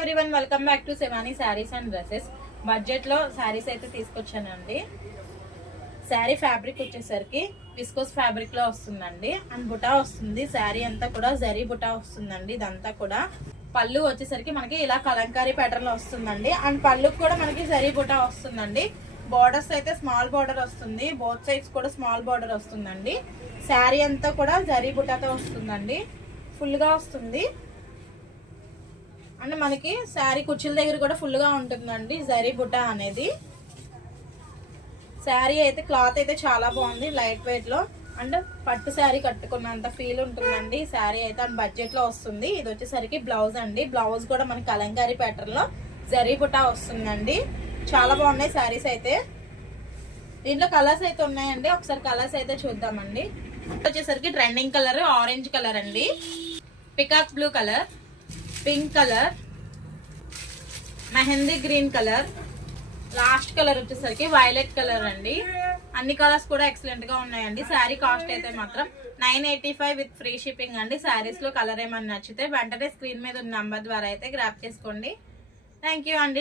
Everyone, welcome back to Shivani saris and dresses. Budget లో శారీస్ అయితే తీసుకొచ్చానండి. శారీ ఫ్యాబ్రిక్ వచ్చేసరికి విస్కోస్ ఫ్యాబ్రిక్ లో వస్తుందండి. అండ్ బుటా వస్తుంది. శారీ అంతా కూడా జరీ బుటా వస్తుందండి. ఇదంతా కూడా పళ్ళు వచ్చేసరికి మనకి ఇలా కలంకారీ ప్యాటర్న్ లో వస్తుందండి. అండ్ పళ్ళుకి కూడా మనకి జరీ బుటా వస్తుందండి. బార్డర్స్ అయితే స్మాల్ బార్డర్ వస్తుంది. బోత్ సైడ్స్ కూడా స్మాల్ బార్డర్ వస్తుందండి. శారీ అంతా కూడా జరీ బుటాతో వస్తుందండి. ఫుల్ గా వస్తుంది. అండ్ మనకి శారీ కుర్చీల దగ్గర కూడా ఫుల్ గా ఉంటుందండి జరీ బుటా అనేది. శారీ అయితే క్లాత్ అయితే చాలా బాగుంది, లైట్ వెయిట్ లో. అండ్ పట్టు శారీ కట్టుకున్నంత ఫీల్ ఉంటుందండి శారీ అయితే. అండ్ బడ్జెట్ లో వస్తుంది. ఇది వచ్చేసరికి బ్లౌజ్ అండి. బ్లౌజ్ కూడా మనకి కలంకారీ ప్యాటర్న్ లో జరీ బుటా వస్తుందండి. చాలా బాగున్నాయి శారీస్ అయితే. దీంట్లో కలర్స్ అయితే ఉన్నాయండి. ఒకసారి కలర్స్ అయితే చూద్దామండి. వచ్చేసరికి ట్రెండింగ్ కలర్ ఆరెంజ్ కలర్ అండి, peacock blue colour, pink colour, mehndi green colour, last colour వచ్చేసరికి వైలెట్ కలర్ అండి. అన్ని కలర్స్ కూడా ఎక్సలెంట్ గా ఉన్నాయండి. శారీ కాస్ట్ అయితే మాత్రం 985 విత్ ఫ్రీ షిప్పింగ్ అండి. శారీస్ లో కలర్ ఏమన్నా నచ్చితే వెంటనే స్క్రీన్ మీద ఉన్న నంబర్ ద్వారా అయితే గ్రాప్ చేసుకోండి. థ్యాంక్ యూ అండి.